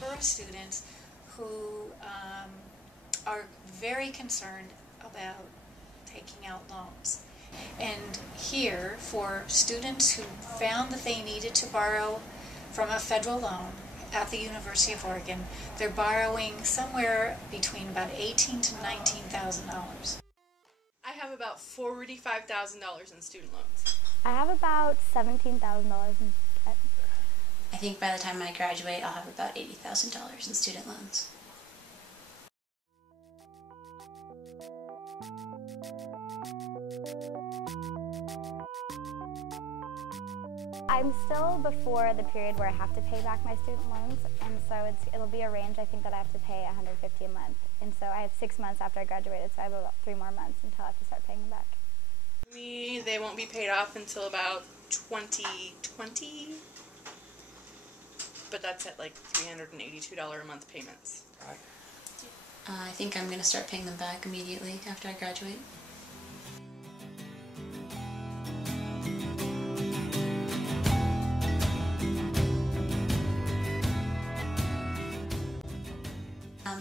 number of students who are very concerned about taking out loans. And here, for students who found that they needed to borrow from a federal loan at the University of Oregon, they're borrowing somewhere between about $18,000 to $19,000. I have about $45,000 in student loans. I have about $17,000 in debt. I think by the time I graduate, I'll have about $80,000 in student loans. I'm still before the period where I have to pay back my student loans, and so it'll be a range, I think, that I have to pay $150 a month. And so I have 6 months after I graduated, so I have about 3 more months until I have to start paying them back. For me, they won't be paid off until about 2020, but that's at like $382 a month payments. I think I'm going to start paying them back immediately after I graduate.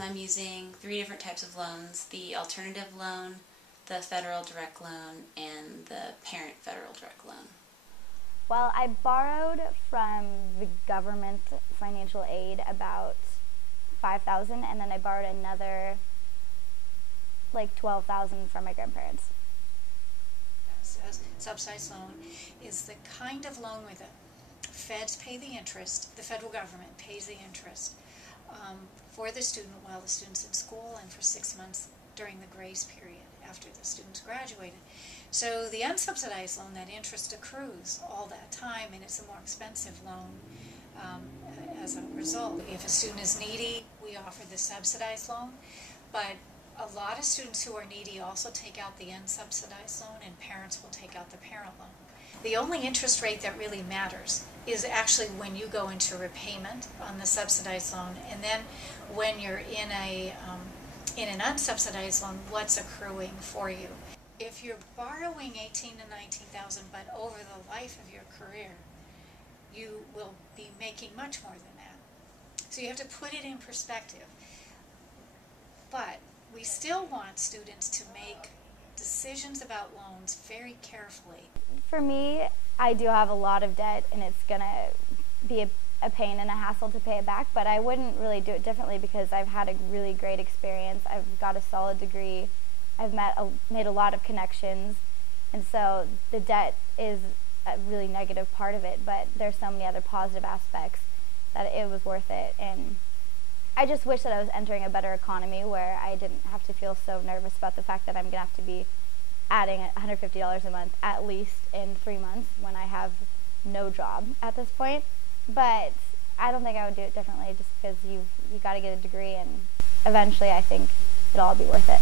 I'm using 3 different types of loans: the alternative loan, the federal direct loan, and the parent federal direct loan. Well, I borrowed from the government financial aid about $5,000, and then I borrowed another like $12,000 from my grandparents. Subsidized loan is the kind of loan where the feds pay the interest, the federal government pays the interest for the student while the student's in school, and for 6 months during the grace period after the student's graduated. So the unsubsidized loan, that interest accrues all that time, and it's a more expensive loan as a result. If a student is needy, we offer the subsidized loan, but a lot of students who are needy also take out the unsubsidized loan, and parents will take out the parent loan. The only interest rate that really matters is actually when you go into repayment on the subsidized loan, and then when you're in an unsubsidized loan, what's accruing for you. If you're borrowing $18,000 to $19,000, but over the life of your career, you will be making much more than that. So you have to put it in perspective. But we still want students to make decisions about loans very carefully. For me, I do have a lot of debt, and it's going to be a pain and a hassle to pay it back, but I wouldn't really do it differently because I've had a really great experience. I've got a solid degree. I've made a lot of connections, and so the debt is a really negative part of it, but there's so many other positive aspects that it was worth it. And I just wish that I was entering a better economy where I didn't have to feel so nervous about the fact that I'm going to have to be adding $150 a month at least in 3 months when I have no job at this point. But I don't think I would do it differently, just because you got to get a degree, and eventually I think it'll all be worth it.